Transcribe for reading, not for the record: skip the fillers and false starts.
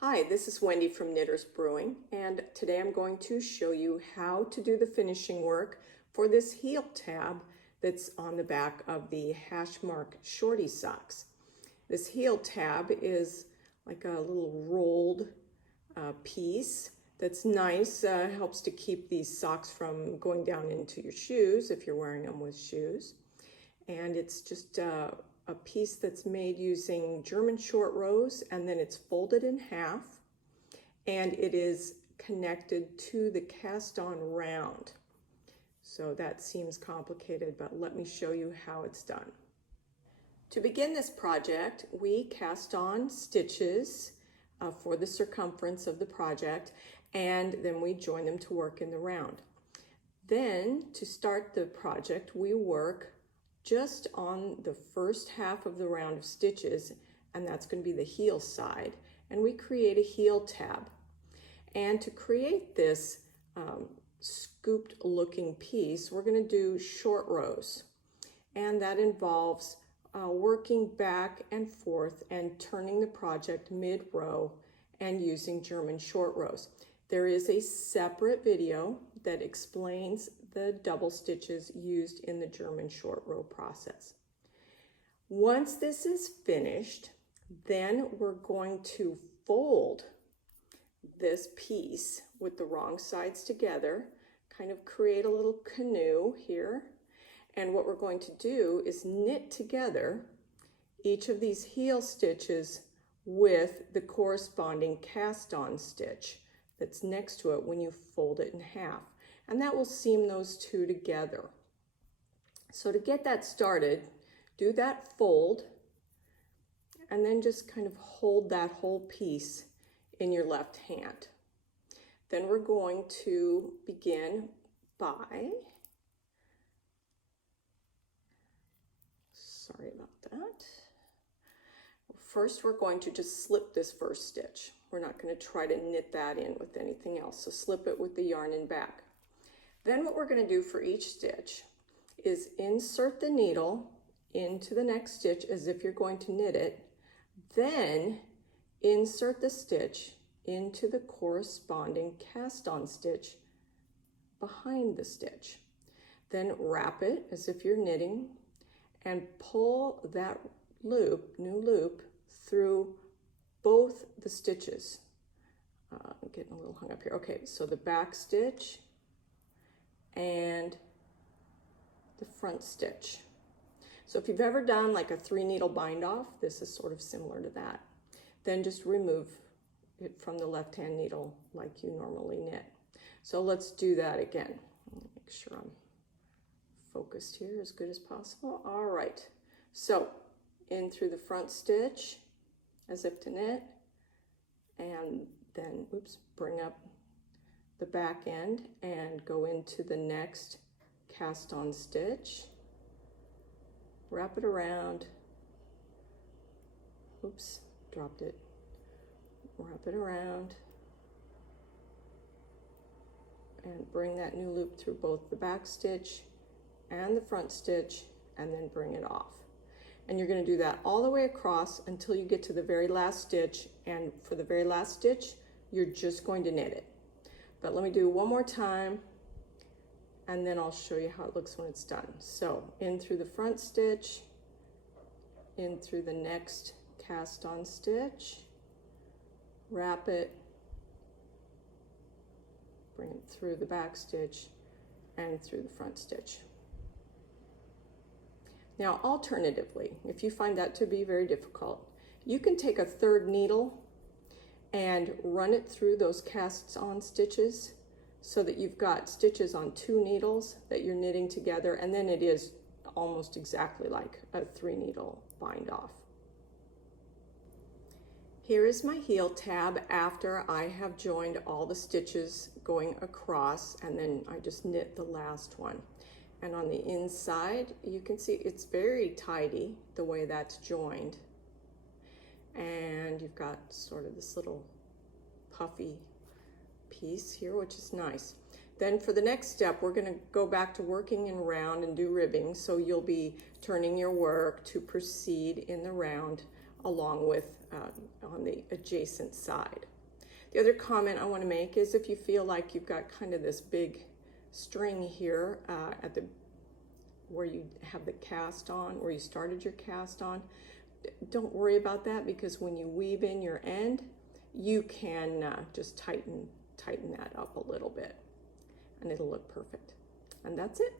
Hi, this is Wendy from Knitters Brewing, and today I'm going to show you how to do the finishing work for this heel tab that's on the back of the Hash Mark Shorty socks. This heel tab is like a little rolled piece that's nice, helps to keep these socks from going down into your shoes if you're wearing them with shoes. And it's just a piece that's made using German short rows, and then it's folded in half, and it is connected to the cast on round. So that seems complicated, but let me show you how it's done. To begin this project, we cast on stitches for the circumference of the project, and then we join them to work in the round. Then to start the project, we work just on the first half of the round of stitches, and that's going to be the heel side, and we create a heel tab. And to create this scooped looking piece, we're going to do short rows, and that involves working back and forth and turning the project mid-row and using German short rows. There is a separate video that explains the double stitches used in the German short row process. Once this is finished, then we're going to fold this piece with the wrong sides together, kind of create a little canoe here. And what we're going to do is knit together each of these heel stitches with the corresponding cast on stitch that's next to it when you fold it in half. And that will seam those two together. So to get that started, do that fold, and then just kind of hold that whole piece in your left hand. Then we're going to begin by, sorry about that. First, we're going to just slip this first stitch. We're not going to try to knit that in with anything else, so slip it with the yarn in back. Then what we're going to do for each stitch is insert the needle into the next stitch as if you're going to knit it, then insert the stitch into the corresponding cast on stitch behind the stitch. Then wrap it as if you're knitting and pull that loop, new loop, through both the stitches. I'm getting a little hung up here. Okay, so the back stitch and the front stitch. So if you've ever done like a 3-needle bind off, this is sort of similar to that. Then just remove it from the left-hand needle like you normally knit. So let's do that again. Make sure I'm focused here as good as possible. All right, so in through the front stitch as if to knit, and then, bring up the back end and go into the next cast on stitch, wrap it around, dropped it, wrap it around, and bring that new loop through both the back stitch and the front stitch, and then bring it off. And you're going to do that all the way across until you get to the very last stitch, and for the very last stitch, you're just going to knit it. But let me do it one more time, and then I'll show you how it looks when it's done. So in through the front stitch, in through the next cast on stitch, wrap it, bring it through the back stitch and through the front stitch. Now, alternatively, if you find that to be very difficult, you can take a 3rd needle and run it through those casts on stitches so that you've got stitches on 2 needles that you're knitting together, and then it is almost exactly like a 3-needle bind off. Here is my heel tab after I have joined all the stitches going across, and then I just knit the last one. And on the inside, you can see it's very tidy the way that's joined. And you've got sort of this little puffy piece here, which is nice. Then for the next step, we're going to go back to working in round and do ribbing. So you'll be turning your work to proceed in the round along with on the adjacent side. The other comment I want to make is if you feel like you've got kind of this big string here at the where you have the cast on, where you started your cast on, don't worry about that, because when you weave in your end, you can just tighten that up a little bit and it'll look perfect. And that's it.